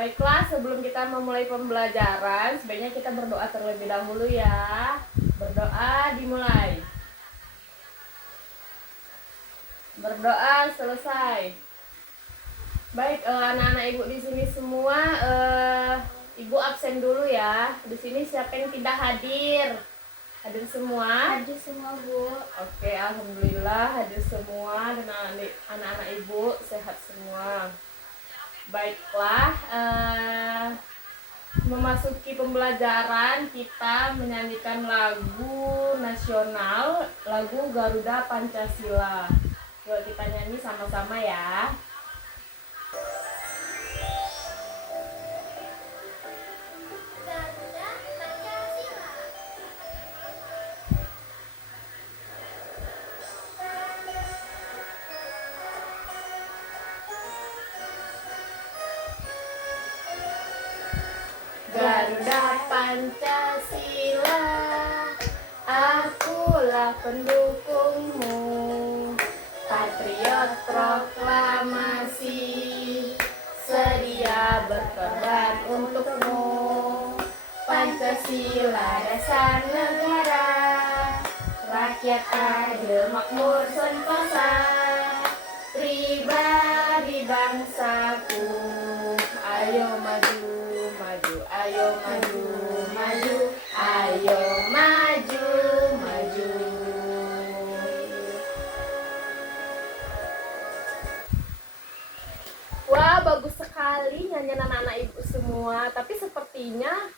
Baiklah, sebelum kita memulai pembelajaran, sebaiknya kita berdoa terlebih dahulu ya. Berdoa dimulai. Berdoa selesai. Baik, anak-anak ibu di sini semua, ibu absen dulu ya. Di sini siapa yang tidak hadir? Hadir semua? Hadir semua, Bu. Oke, alhamdulillah hadir semua dan anak-anak ibu sehat semua. Baiklah, memasuki pembelajaran kita menyanyikan lagu nasional, lagu Garuda Pancasila. Yuk kita nyanyi sama-sama ya. Garuda Pancasila. Garuda Pancasila, akulah pendukungmu. Patriot proklamasi, sedia berkorban untukmu. Pancasila dasar negara, rakyat adil makmur sentosa, pribadi bangsaku. Ayo maju, maju, ayo maju, maju, ayo maju, maju. Wah, bagus sekali nyanyian anak-anak ibu semua. Tapi sepertinya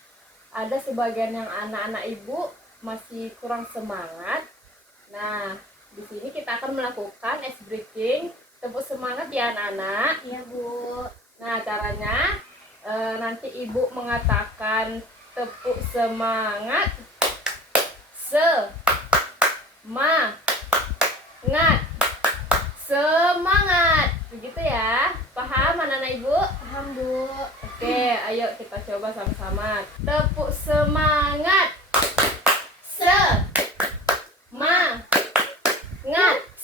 ada sebagian yang anak-anak ibu masih kurang semangat. Nah, di sini kita akan melakukan ice breaking. Tepuk semangat ya anak-anak. Iya, Bu. Nah, caranya nanti ibu mengatakan tepuk semangat, semangat, begitu ya. Paham anak-anak ibu? Paham, Bu. Oke, ayo kita coba sama-sama. Tepuk semangat, semangat,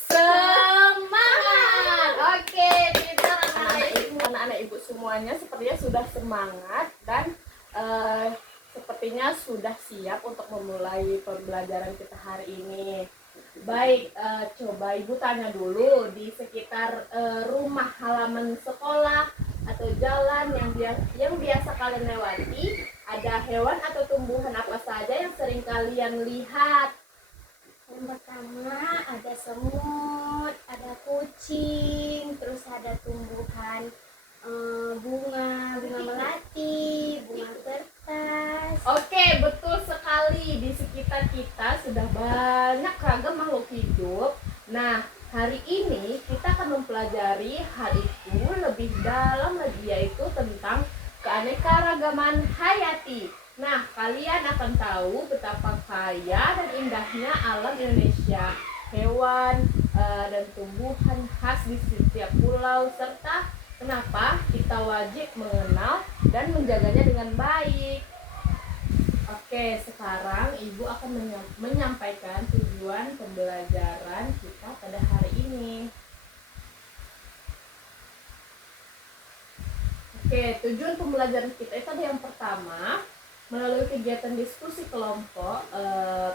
semangat. Oke, pintar anak-anak ibu semuanya sepertinya sudah semangat dan sepertinya sudah siap untuk memulai pembelajaran kita hari ini. Baik, coba ibu tanya dulu di sekitar rumah halaman sekolah atau jalan yang biasa kalian lewati, ada hewan atau tumbuhan apa saja yang sering kalian lihat? Yang pertama ada semut, ada kucing, terus ada tumbuhan bunga melati, bunga kertas. Oke, betul sekali. Di sekitar kita sudah banyak ragam makhluk hidup. Nah, hari ini kita akan mempelajari hal itu lebih dalam lagi, yaitu tentang keanekaragaman hayati. Nah, kalian akan tahu betapa kaya dan indahnya alam Indonesia. Hewan dan tumbuhan khas di setiap pulau, serta kenapa kita wajib mengenal dan menjaganya dengan baik. Oke, sekarang ibu akan menyampaikan tujuan pembelajaran kita pada hari ini. Oke, tujuan pembelajaran kita itu ada yang pertama, melalui kegiatan diskusi kelompok,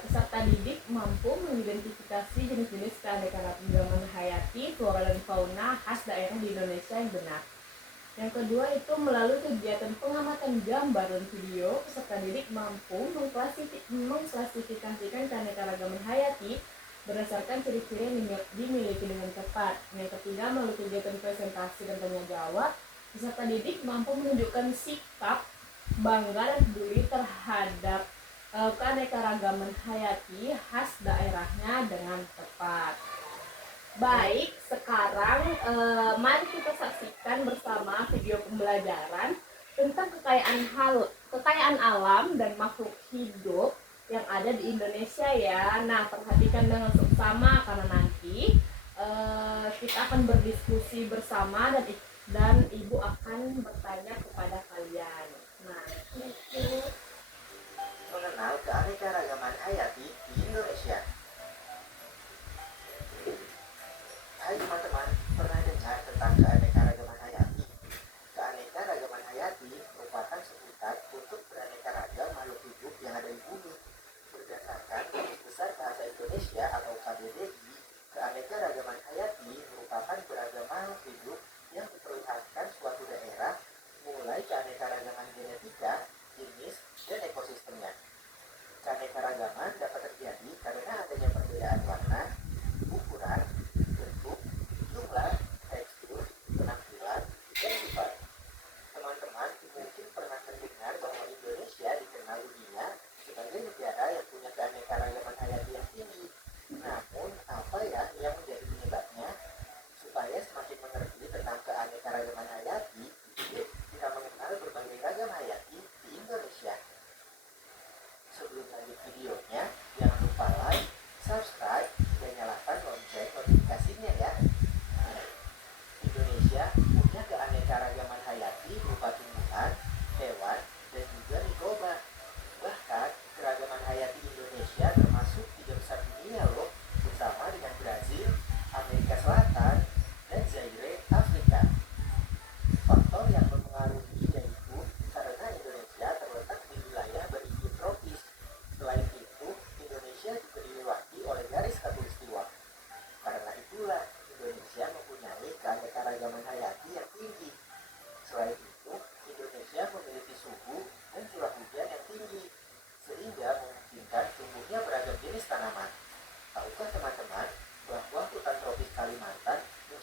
peserta didik mampu mengidentifikasi jenis-jenis keanekaragaman hayati, flora dan fauna khas daerah di Indonesia yang benar. Yang kedua itu melalui kegiatan pengamatan gambar dan video, peserta didik mampu mengklasifikasikan keanekaragaman hayati berdasarkan ciri-ciri yang dimiliki dengan tepat. Yang ketiga, melalui kegiatan presentasi dan tanya jawab, peserta didik mampu menunjukkan sikap bangga dan peduli terhadap keanekaragaman hayati khas daerahnya dengan tepat. Baik, sekarang mari kita saksikan bersama video pembelajaran tentang kekayaan alam dan makhluk hidup yang ada di Indonesia ya. Nah, perhatikan dengan seksama karena nanti kita akan berdiskusi bersama dan ibu akan bertanya kepada kalian. Nah, mengenal keanekaragaman hayati di Indonesia. Hai teman-teman, pernah dengar tentang keanekaragaman hayati? Keanekaragaman hayati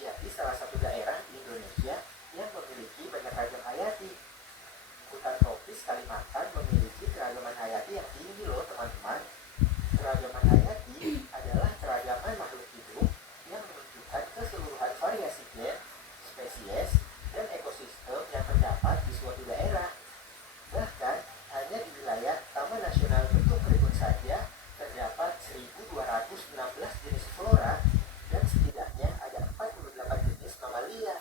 menjadi salah satu daerah di Indonesia yang memiliki banyak ragam hayati. Hutan tropis Kalimantan memiliki keragaman hayati yang tinggi loh teman-teman. Keragaman hayati adalah keragaman makhluk hidup yang menunjukkan keseluruhan variasi gen, spesies, dan ekosistem yang terdapat di suatu daerah. Bahkan, hanya di wilayah Taman Nasional Betung Kerikun saja terdapat 1.216 jenis flora dan setidaknya ada 48 jenis mamalia.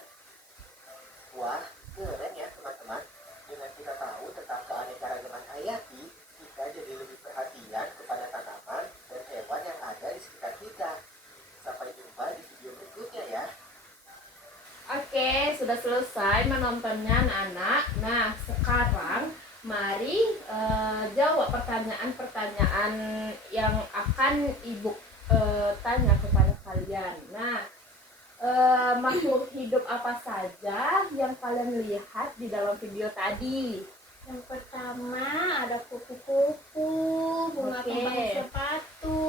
Wah, keren ya teman-teman. Dengan kita tahu tentang keanekaragaman hayati, kita jadi lebih perhatian kepada tanaman dan hewan yang ada di sekitar kita. Sampai jumpa di video berikutnya ya. Oke, sudah selesai menontonnya anak-anak. Nah, sekarang mari jawab pertanyaan-pertanyaan yang akan Ibu tanya kepada kalian. Nah, makhluk hidup apa saja yang kalian lihat di dalam video tadi? Yang pertama ada kupu-kupu, bunga Oke. kembang sepatu,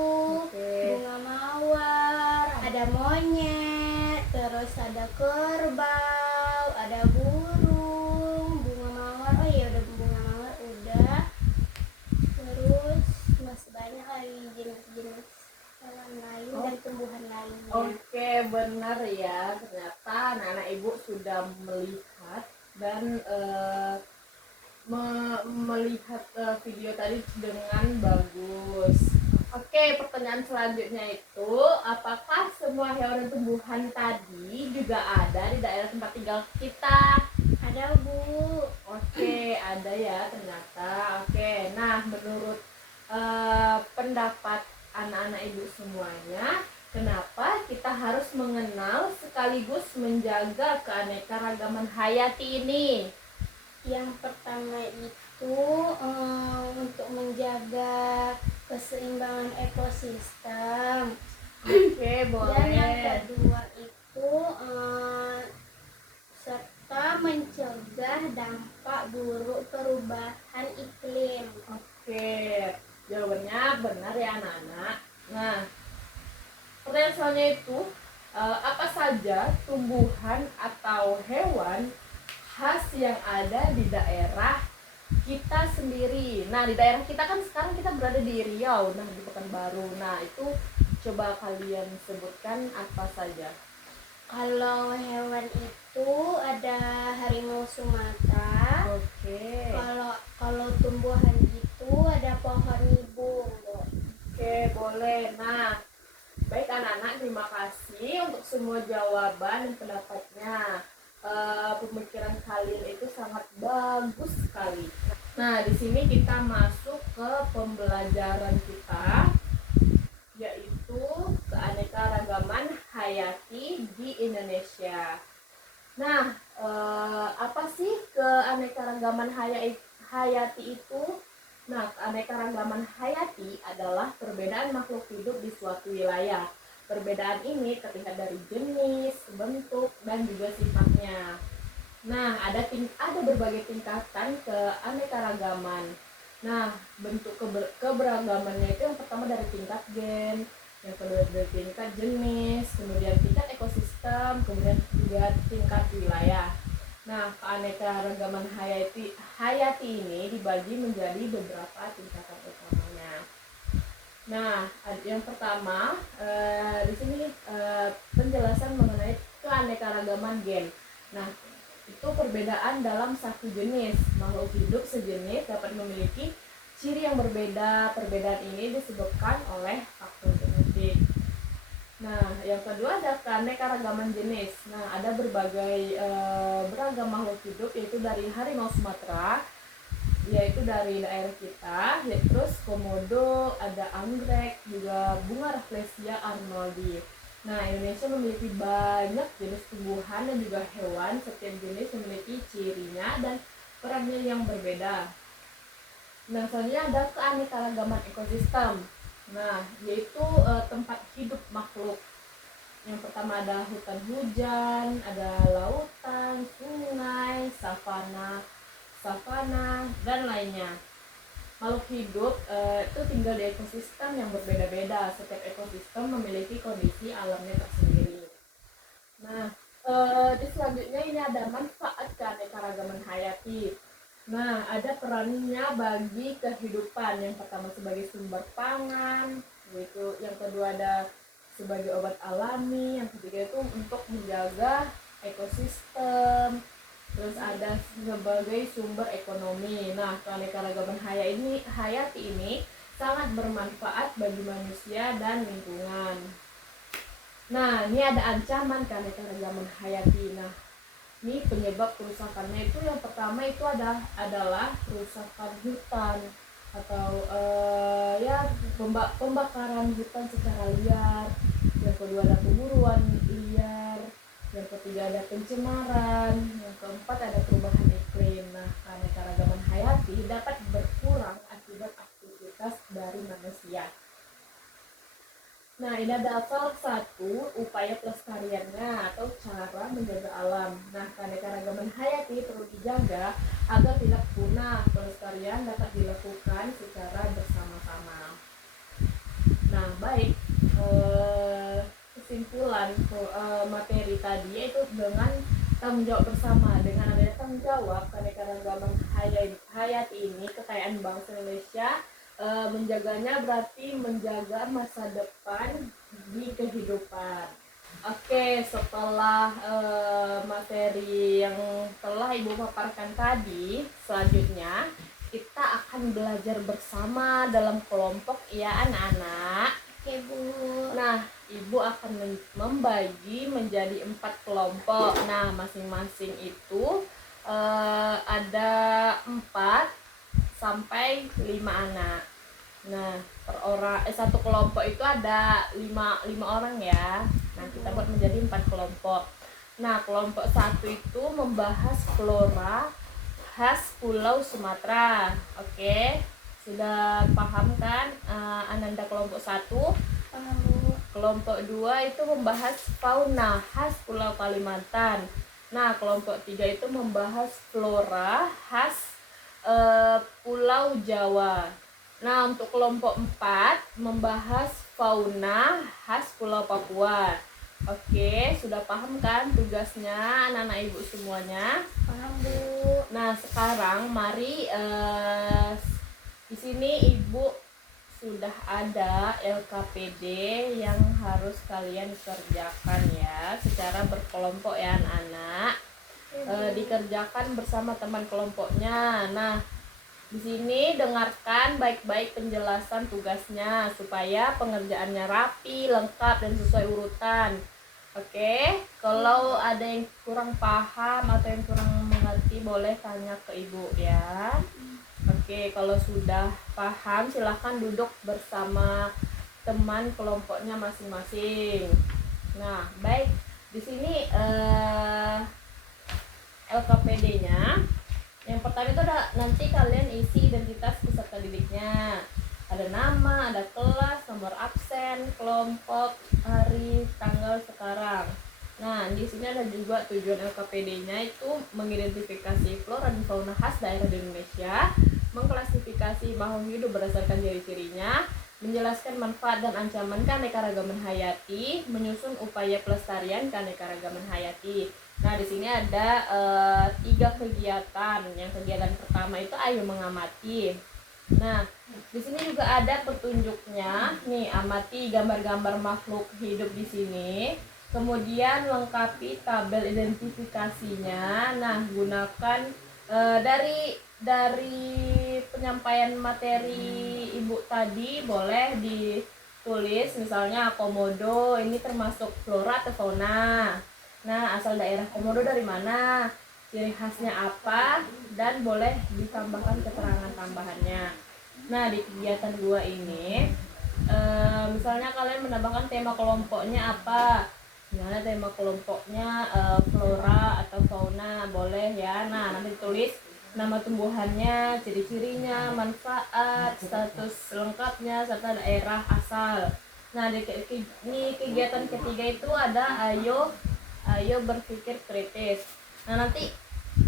Oke. bunga mawar, ada monyet, terus ada kerbau, ada burung, bunga mawar. Oh iya, udah bunga mawar udah. Terus masih banyak lagi jenis-jenis hewan lain dan tumbuhan lainnya. Oke, benar ya. Ternyata anak-anak Ibu sudah melihat dan melihat video tadi dengan bagus. Oke, pertanyaan selanjutnya itu, apakah semua hewan dan tumbuhan tadi juga ada di daerah tempat tinggal kita? Ada Bu. Oke, ada ya ternyata. Oke, nah menurut pendapat anak-anak Ibu semuanya, kenapa kita harus mengenal sekaligus menjaga keanekaragaman hayati ini? Yang pertama itu untuk menjaga keseimbangan ekosistem. Oke, Dan yang boleh. kedua itu serta mencegah dampak buruk perubahan iklim. Oke, jawabannya benar ya anak-anak. Nah, pertanyaan selanjutnya itu, apa saja tumbuhan atau hewan khas yang ada di daerah kita sendiri? Nah, di daerah kita kan sekarang kita berada di Riau, nah di Pekanbaru. Nah, itu coba kalian sebutkan apa saja. Kalau hewan itu ada harimau Sumatera. Oke. Kalau tumbuhan itu ada pohon nibung, Bu. Oke, boleh. Nah, baik anak-anak, terima kasih untuk semua jawaban dan pendapatnya. Pemikiran kalian itu sangat bagus sekali. Nah, di sini kita masuk ke pembelajaran kita, yaitu keanekaragaman hayati di Indonesia. Nah, apa sih keanekaragaman hayati itu? Nah, keanekaragaman hayati adalah perbedaan makhluk hidup di suatu wilayah. Perbedaan ini terlihat dari jenis, bentuk, dan juga sifatnya. Nah, ada berbagai tingkatan keanekaragaman. Nah, bentuk keberagamannya itu yang pertama dari tingkat gen, yang kedua dari tingkat jenis, kemudian tingkat ekosistem, kemudian juga tingkat wilayah. Nah, keanekaragaman hayati ini dibagi menjadi beberapa tingkatan utamanya. Nah, yang pertama di sini penjelasan mengenai keanekaragaman gen. Nah, itu perbedaan dalam satu jenis makhluk hidup sejenis dapat memiliki ciri yang berbeda. Perbedaan ini disebabkan oleh faktor genetik. Nah, yang kedua ada keanekaragaman jenis. Nah, ada beragam makhluk hidup, yaitu dari harimau Sumatera, yaitu dari daerah kita, terus komodo, ada anggrek, juga bunga Rafflesia arnoldi. Nah, Indonesia memiliki banyak jenis tumbuhan dan juga hewan. Setiap jenis memiliki cirinya dan perannya yang berbeda. Nah, selanjutnya ada keanekaragaman ekosistem. Nah, yaitu tempat hidup makhluk. Yang pertama ada hutan hujan, ada lautan, sungai, savana, dan lainnya. Makhluk hidup itu tinggal di ekosistem yang berbeda-beda. Setiap ekosistem memiliki kondisi alamnya tersendiri. Nah, ada manfaat keanekaragaman hayati. Nah, ada perannya bagi kehidupan. Yang pertama sebagai sumber pangan, yaitu yang kedua ada sebagai obat alami, yang ketiga itu untuk menjaga ekosistem, terus ada sebagai sumber ekonomi. Nah, keanekaragaman hayati ini sangat bermanfaat bagi manusia dan lingkungan. Nah, ini ada ancaman keanekaragaman hayati. Nah, ini penyebab kerusakannya itu yang pertama itu adalah kerusakan hutan atau pembakaran hutan secara liar. Yang kedua ada pemburuan liar. Yang ketiga ada pencemaran. Yang keempat ada perubahan iklim. Nah, keanekaragaman hayati dapat berkurang akibat aktivitas dari manusia. Nah, ini ada salah satu upaya pelestariannya atau cara menjaga alam. Nah, keanekaragaman hayati perlu dijaga agar tidak punah. Pelestarian dapat dilakukan secara bersama-sama. Nah, baik, kesimpulan materi tadi yaitu dengan tanggung jawab bersama. Dengan adanya tanggung jawab keanekaragaman hayati ini, kekayaan bangsa Indonesia, menjaganya berarti menjaga masa depan di kehidupan. Oke, setelah materi yang telah Ibu paparkan tadi, selanjutnya kita akan belajar bersama dalam kelompok ya anak-anak. Oke, Bu. Nah, Ibu akan membagi menjadi 4 kelompok. Nah, masing-masing itu ada 4 sampai 5 anak. Nah, satu kelompok itu ada 5 orang ya. Nah, kita buat menjadi 4 kelompok. Nah, kelompok 1 itu membahas flora khas Pulau Sumatera. Oke, sudah paham kan Ananda kelompok 1? Paham, Bu. Kelompok 2 itu membahas fauna khas Pulau Kalimantan. Nah, kelompok 3 itu membahas flora khas Pulau Jawa. Nah, untuk kelompok 4 membahas fauna khas Pulau Papua. Oke, sudah paham kan tugasnya anak-anak Ibu semuanya? Paham, Bu. Nah, sekarang mari di sini Ibu sudah ada LKPD yang harus kalian kerjakan ya, secara berkelompok ya anak-anak. Dikerjakan bersama teman kelompoknya. Nah, di sini dengarkan baik-baik penjelasan tugasnya supaya pengerjaannya rapi, lengkap dan sesuai urutan. Oke, kalau ada yang kurang paham atau yang kurang mengerti boleh tanya ke Ibu ya. Oke, kalau sudah paham silahkan duduk bersama teman kelompoknya masing-masing. Nah, baik. Di sini LKPD-nya yang pertama itu ada, nanti kalian isi identitas peserta didiknya. Ada nama, ada kelas, nomor absen, kelompok, hari, tanggal, sekarang. Nah, di sini ada juga tujuan LKPD-nya itu mengidentifikasi flora dan fauna khas daerah di Indonesia, mengklasifikasi makhluk hidup berdasarkan ciri-cirinya, menjelaskan manfaat dan ancaman keanekaragaman hayati, menyusun upaya pelestarian keanekaragaman hayati. Nah, di sini ada 3 kegiatan. Yang kegiatan pertama itu ayo mengamati. Nah, di sini juga ada petunjuknya. Nih, amati gambar-gambar makhluk hidup di sini. Kemudian lengkapi tabel identifikasinya. Nah, gunakan dari penyampaian materi Ibu tadi boleh ditulis misalnya komodo ini termasuk flora atau fauna. Nah, asal daerah komodo dari mana, ciri khasnya apa, dan boleh ditambahkan keterangan tambahannya. Nah, di kegiatan 2 ini misalnya kalian menambahkan tema kelompoknya apa. Misalnya tema kelompoknya flora atau fauna, boleh ya. Nah, nanti tulis nama tumbuhannya, ciri-cirinya, manfaat, status lengkapnya, serta daerah asal. Nah, di kegiatan ketiga itu ada ayo berpikir kritis. Nah, nanti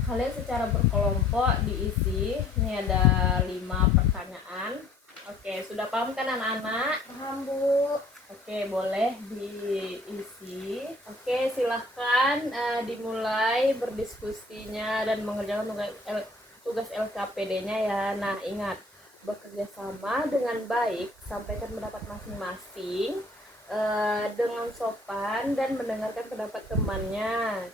kalian secara berkelompok diisi. Ini ada 5 pertanyaan. Oke, sudah paham kan anak-anak? Paham, Bu. Oke, boleh diisi. Oke, silahkan dimulai berdiskusinya dan mengerjakan tugas LKPD-nya ya. Nah, ingat, bekerja sama dengan baik, sampaikan pendapat masing-masing dengan sopan dan mendengarkan pendapat temannya.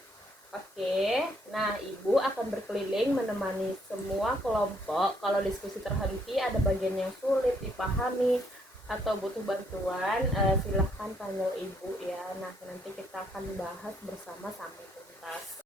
Oke, nah Ibu akan berkeliling menemani semua kelompok. Kalau diskusi terhenti, ada bagian yang sulit dipahami atau butuh bantuan, silahkan panggil Ibu ya. Nah, nanti kita akan bahas bersama sampai tuntas.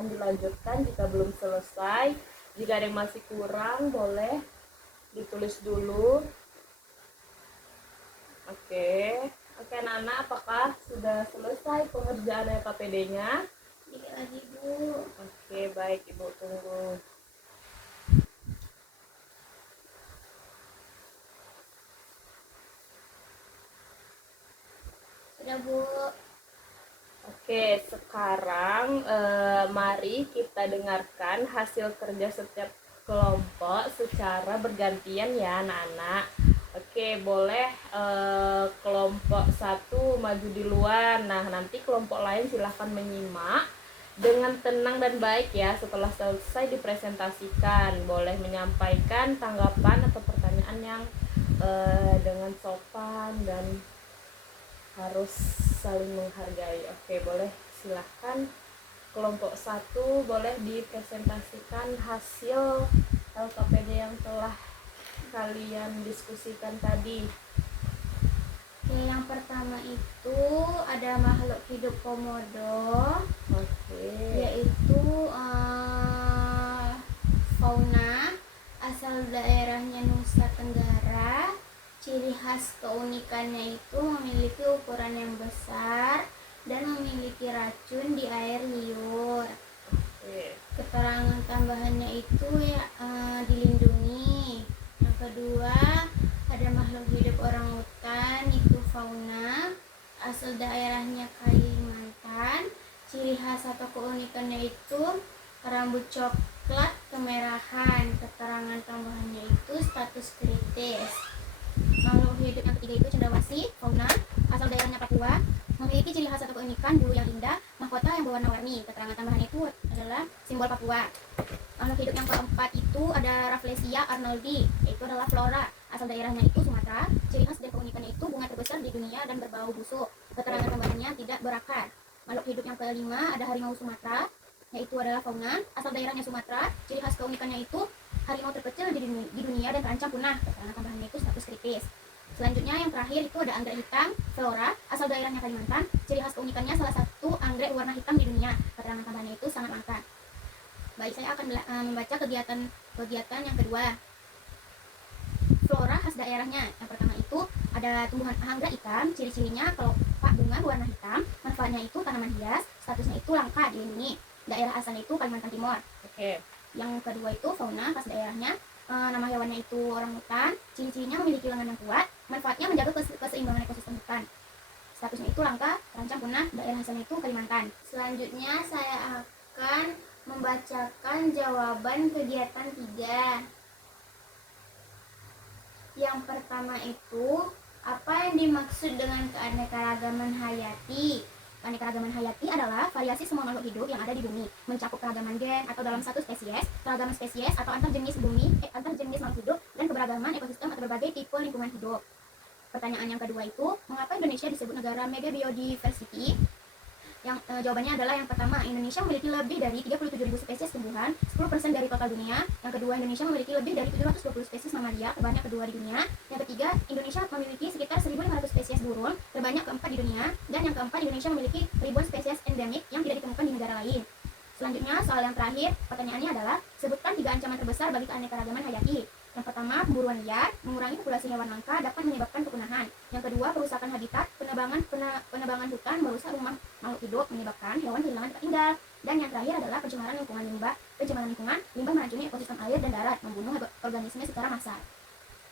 Dilanjutkan jika belum selesai. Jika ada yang masih kurang, boleh ditulis dulu. Oke, Nana, apakah sudah selesai pengerjaan LKPD-nya? Dikit lagi, Bu. Oke, baik, Ibu tunggu. Sudah, Bu. Oke, sekarang mari kita dengarkan hasil kerja setiap kelompok secara bergantian ya anak-anak. Oke, boleh kelompok 1 maju duluan. Nah, nanti kelompok lain silahkan menyimak dengan tenang dan baik ya. Setelah selesai dipresentasikan, boleh menyampaikan tanggapan atau pertanyaan yang dengan sopan dan harus saling menghargai. Oke, boleh silahkan kelompok 1 boleh dipresentasikan hasil LKPD yang telah kalian diskusikan tadi. Oke, yang pertama itu ada makhluk hidup komodo, yaitu fauna asal daerahnya Nusa Tenggara. Ciri khas keunikannya itu memiliki ukuran yang besar dan memiliki racun di air liur. Keterangan tambahannya itu ya dilindungi. Yang kedua, ada makhluk hidup orangutan, itu fauna asal daerahnya Kalimantan. Ciri khas atau keunikannya itu rambut coklat kemerahan. Keterangan tambahannya itu status kritis. Makhluk hidup yang ketiga itu cendrawasih, fauna, asal daerahnya Papua, memiliki ciri khas atau keunikan bulu yang indah, mahkota yang berwarna-warni. Keterangan tambahan itu adalah simbol Papua. Makhluk hidup yang keempat itu ada Rafflesia arnoldi, yaitu adalah flora, asal daerahnya itu Sumatera. Ciri khas dan keunikannya itu bunga terbesar di dunia dan berbau busuk. Keterangan tambahannya tidak berakar. Makhluk hidup yang kelima ada harimau Sumatera, yaitu adalah fauna, asal daerahnya Sumatera. Ciri khas keunikannya itu harimau terkecil di dunia dan terancam punah. Keterangan tambahannya itu status kritis. Selanjutnya yang terakhir itu ada anggrek hitam flora, asal daerahnya Kalimantan. Ciri khas keunikannya salah satu anggrek warna hitam di dunia. Keterangan tambahannya itu sangat langka. Baik, saya akan membaca kegiatan yang kedua. Flora khas daerahnya. Yang pertama itu ada tumbuhan anggrek hitam, ciri-cirinya kelopak bunga berwarna hitam, manfaatnya itu tanaman hias, statusnya itu langka dilindungi. Daerah asalnya itu Kalimantan Timur. Oke. Yang kedua itu fauna khas daerahnya. Nama hewannya itu orangutan, ciri-cirinya memiliki lengan yang kuat, manfaatnya menjaga keseimbangan ekosistem hutan. Statusnya itu langka, terancam punah, daerah asalnya itu Kalimantan. Selanjutnya saya akan membacakan jawaban kegiatan 3. Yang pertama itu, apa yang dimaksud dengan keanekaragaman hayati? Keanekaragaman hayati adalah variasi semua makhluk hidup yang ada di bumi, mencakup keragaman gen atau dalam satu spesies, keragaman spesies atau antar jenis makhluk hidup, dan keberagaman ekosistem atau berbagai tipe lingkungan hidup. Pertanyaan yang kedua itu, mengapa Indonesia disebut negara mega biodiversity? Jawabannya adalah yang pertama, Indonesia memiliki lebih dari 37.000 spesies tumbuhan, 10% dari total dunia. Yang kedua, Indonesia memiliki lebih dari 720 spesies mamalia, terbanyak kedua di dunia. Yang ketiga, Indonesia memiliki sekitar 1.500 spesies burung, terbanyak keempat di dunia. Dan yang keempat, Indonesia memiliki ribuan spesies endemik yang tidak ditemukan di negara lain. Selanjutnya, soal yang terakhir, pertanyaannya adalah, sebutkan 3 ancaman terbesar bagi keanekaragaman hayati. Yang pertama, pemburuan liar, mengurangi populasi hewan langka dapat menyebabkan kepunahan. Yang kedua, perusakan habitat, penebangan hutan merusak rumah makhluk hidup, menyebabkan hewan kehilangan tempat tinggal. Dan yang terakhir adalah pencemaran lingkungan. Limbah meracuni ekosistem air dan darat, membunuh organisme secara massal.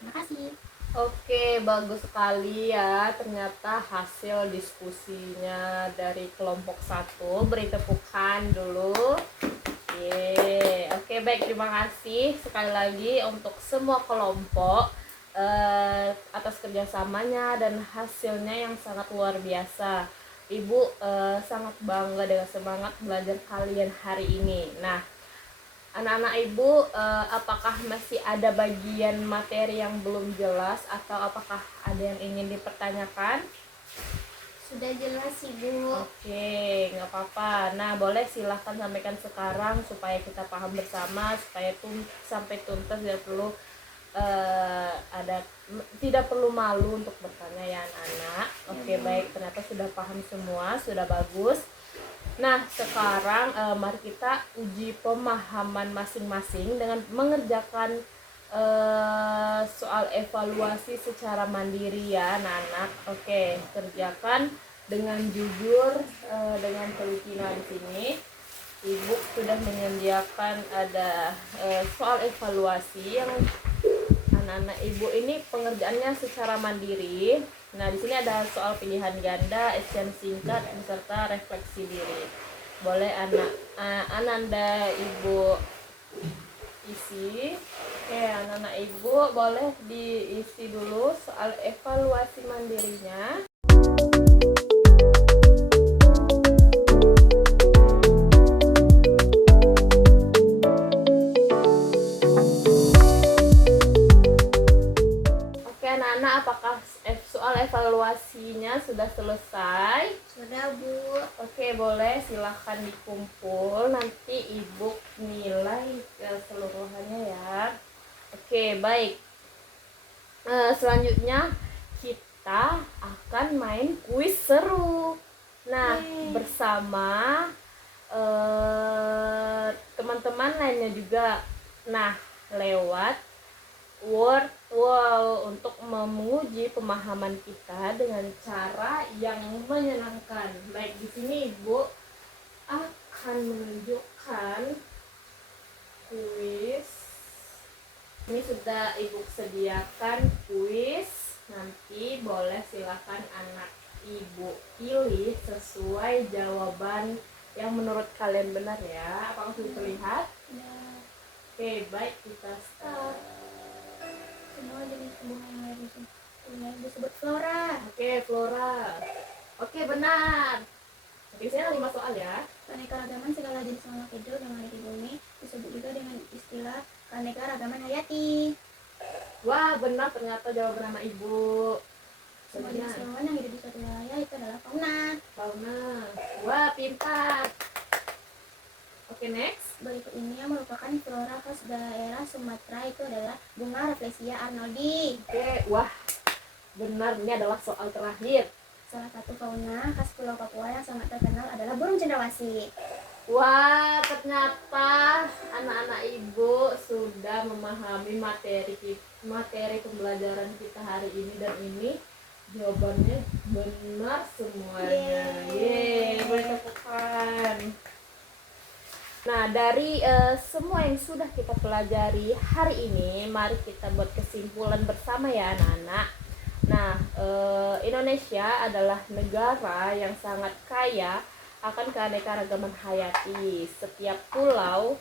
Terima kasih. Oke, bagus sekali ya. Ternyata hasil diskusinya dari kelompok 1. Beri tepukan dulu. Oke, baik, terima kasih sekali lagi untuk semua kelompok atas kerjasamanya dan hasilnya yang sangat luar biasa. Ibu sangat bangga dengan semangat belajar kalian hari ini. Nah, anak-anak ibu, apakah masih ada bagian materi yang belum jelas atau apakah ada yang ingin dipertanyakan? Sudah jelas, Ibu. Oke, nggak apa-apa. Nah, boleh silahkan sampaikan sekarang supaya kita paham bersama, supaya sampai tuntas, tidak perlu malu untuk bertanya ya anak-anak. Oke, baik, ternyata sudah paham semua, sudah bagus. Nah, sekarang mari kita uji pemahaman masing-masing dengan mengerjakan soal evaluasi secara mandiri ya anak-anak. Oke, kerjakan dengan jujur, dengan teliti. Nah, di sini Ibu sudah menyediakan ada soal evaluasi yang anak-anak Ibu ini pengerjaannya secara mandiri. Nah, di sini ada soal pilihan ganda, essence singkat, beserta refleksi diri. Boleh Ananda Ibu isi. Oke, anak-anak Ibu boleh diisi dulu soal evaluasi mandirinya. Oke, anak-anak, apakah soal evaluasinya sudah selesai? Sudah, Bu. Oke, boleh silahkan dikumpul, nanti Ibu nilai keseluruhannya ya. Oke, baik. Selanjutnya kita akan main kuis seru. Nah, bersama teman-teman lainnya juga. Nah, lewat word wall untuk menguji pemahaman kita dengan cara yang menyenangkan. Baik, di sini Ibu akan menunjukkan kuis. Ini sudah Ibu sediakan kuis. Nanti boleh silakan anak Ibu pilih sesuai jawaban yang menurut kalian benar ya. Apakah sudah terlihat? Ya, Oke, baik, kita start. semua jenis tumbuhan yang disebut flora. Oke, flora. Oke, benar. Biasanya 5 soal ya. Keanekaragaman segala jenis makhluk hidup yang ada di bumi disebut juga dengan istilah keanekaragaman hayati. Wah, benar ternyata jawaban anak ibu. Semua jenis hewan yang hidup di suatu wilayah itu adalah fauna. Fauna. Wah, pintar. Oke, next. Berikut ini yang merupakan flora khas daerah Sumatera itu adalah bunga Rafflesia arnoldi. Oke, wah, benar, ini adalah soal terakhir. Salah satu fauna khas Pulau Papua yang sangat terkenal adalah burung cendrawasih. Wah, ternyata anak-anak ibu sudah memahami materi pembelajaran kita hari ini, dan ini jawabannya benar semuanya. Yeay, boleh tepukan. Nah, dari semua yang sudah kita pelajari hari ini, mari kita buat kesimpulan bersama ya anak-anak. Nah, Indonesia adalah negara yang sangat kaya akan keanekaragaman hayati. Setiap pulau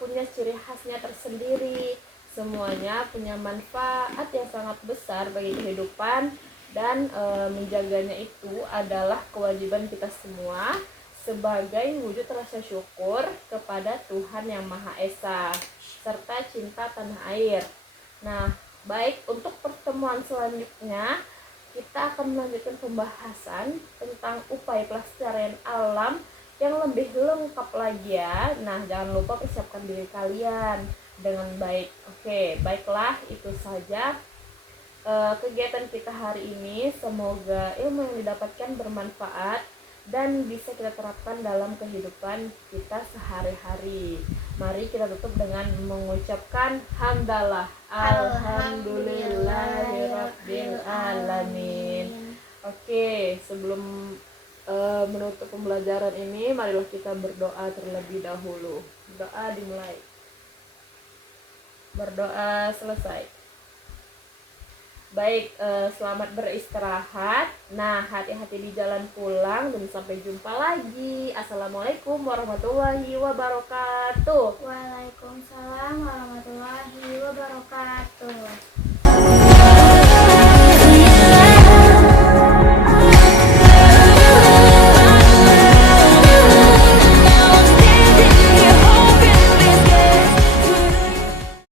punya ciri khasnya tersendiri. Semuanya punya manfaat yang sangat besar bagi kehidupan, dan menjaganya itu adalah kewajiban kita semua sebagai wujud rasa syukur kepada Tuhan Yang Maha Esa serta cinta tanah air. Nah, baik, untuk pertemuan selanjutnya kita akan melanjutkan pembahasan tentang upaya pelestarian alam yang lebih lengkap lagi ya. Nah, jangan lupa persiapkan diri kalian dengan baik. Oke, baiklah, itu saja kegiatan kita hari ini. Semoga ilmu yang didapatkan bermanfaat dan bisa kita terapkan dalam kehidupan kita sehari-hari. Mari kita tutup dengan mengucapkan hamdalah. Alhamdulillahirabbil alamin. Oke, sebelum menutup pembelajaran ini, marilah kita berdoa terlebih dahulu. Doa dimulai. Berdoa selesai. Baik, selamat beristirahat. Nah, hati-hati di jalan pulang dan sampai jumpa lagi. Assalamualaikum warahmatullahi wabarakatuh. Waalaikumsalam warahmatullahi